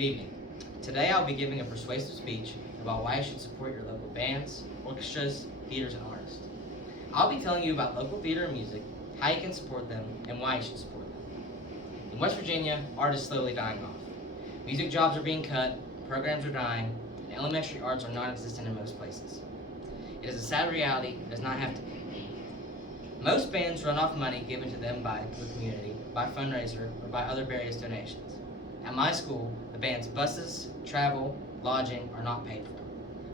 Good evening. Today I'll be giving a persuasive speech about why you should support your local bands, orchestras, theaters, and artists. I'll be telling you about local theater and music, how you can support them, and why you should support them. In West Virginia, art is slowly dying off. Music jobs are being cut, programs are dying, and elementary arts are non-existent in most places. It is a sad reality. It does not have to be. Most bands run off money given to them by the community, by fundraiser, or by other various donations. At my school, the band's buses, travel, lodging are not paid for.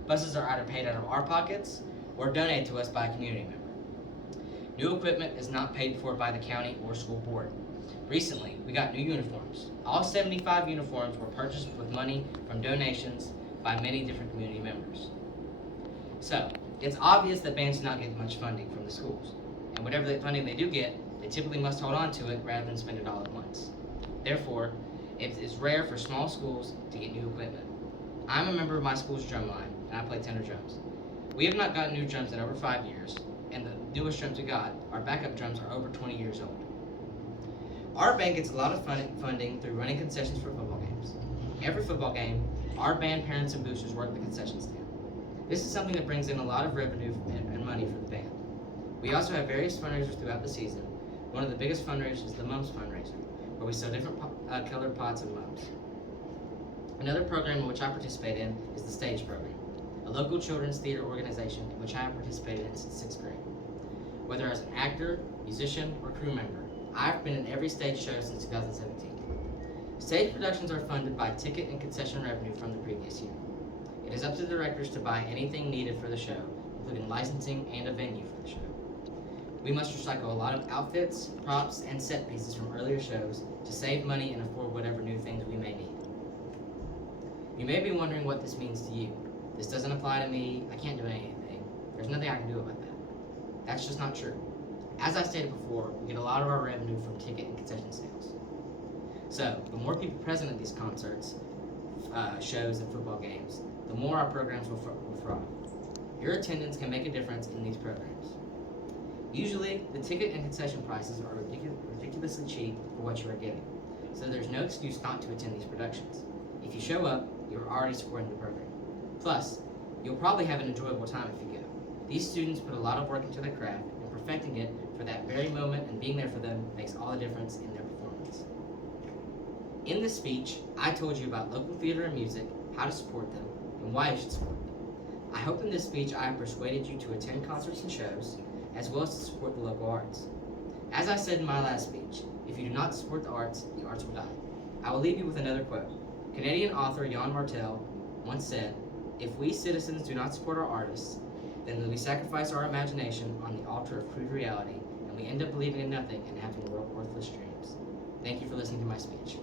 Buses are either paid out of our pockets or donated to us by a community member. New equipment is not paid for by the county or school board. Recently, we got new uniforms. All 75 uniforms were purchased with money from donations by many different community members. So, it's obvious that bands do not get much funding from the schools, and whatever funding they do get, they typically must hold on to it rather than spend it all at once. Therefore, it is rare for small schools to get new equipment. I'm a member of my school's drum line, and I play tenor drums. We have not gotten new drums in over 5 years, and the newest drums we got, our backup drums, are over 20 years old. Our band gets a lot of funding through running concessions for football games. Every football game, our band parents and boosters work the concession stand. This is something that brings in a lot of revenue and money for the band. We also have various fundraisers throughout the season. One of the biggest fundraisers is the Mums fundraiser, where we sell different colored pots of mums. Another program in which I participate in is the Stage program, a local children's theater organization in which I have participated in since 6th grade. Whether as an actor, musician, or crew member, I've been in every stage show since 2017. Stage productions are funded by ticket and concession revenue from the previous year. It is up to the directors to buy anything needed for the show, including licensing and a venue for the show. We must recycle a lot of outfits, props, and set pieces from earlier shows to save money and afford whatever new things we may need. You may be wondering what this means to you. This doesn't apply to me, I can't do anything. There's nothing I can do about that. That's just not true. As I stated before, we get a lot of our revenue from ticket and concession sales. So, the more people present at these concerts, shows, and football games, the more our programs will thrive. Your attendance can make a difference in these programs. Usually, the ticket and concession prices are ridiculously cheap for what you are getting, so there's no excuse not to attend these productions. If you show up, you're already supporting the program. Plus, you'll probably have an enjoyable time if you go. These students put a lot of work into their craft, and perfecting it for that very moment and being there for them makes all the difference in their performance. In this speech, I told you about local theater and music, how to support them, and why you should support them. I hope in this speech I have persuaded you to attend concerts and shows, as well as to support the local arts. As I said in my last speech, if you do not support the arts will die. I will leave you with another quote. Canadian author Jan Martel once said, "If we citizens do not support our artists, then we sacrifice our imagination on the altar of crude reality, and we end up believing in nothing and having worthless dreams." Thank you for listening to my speech.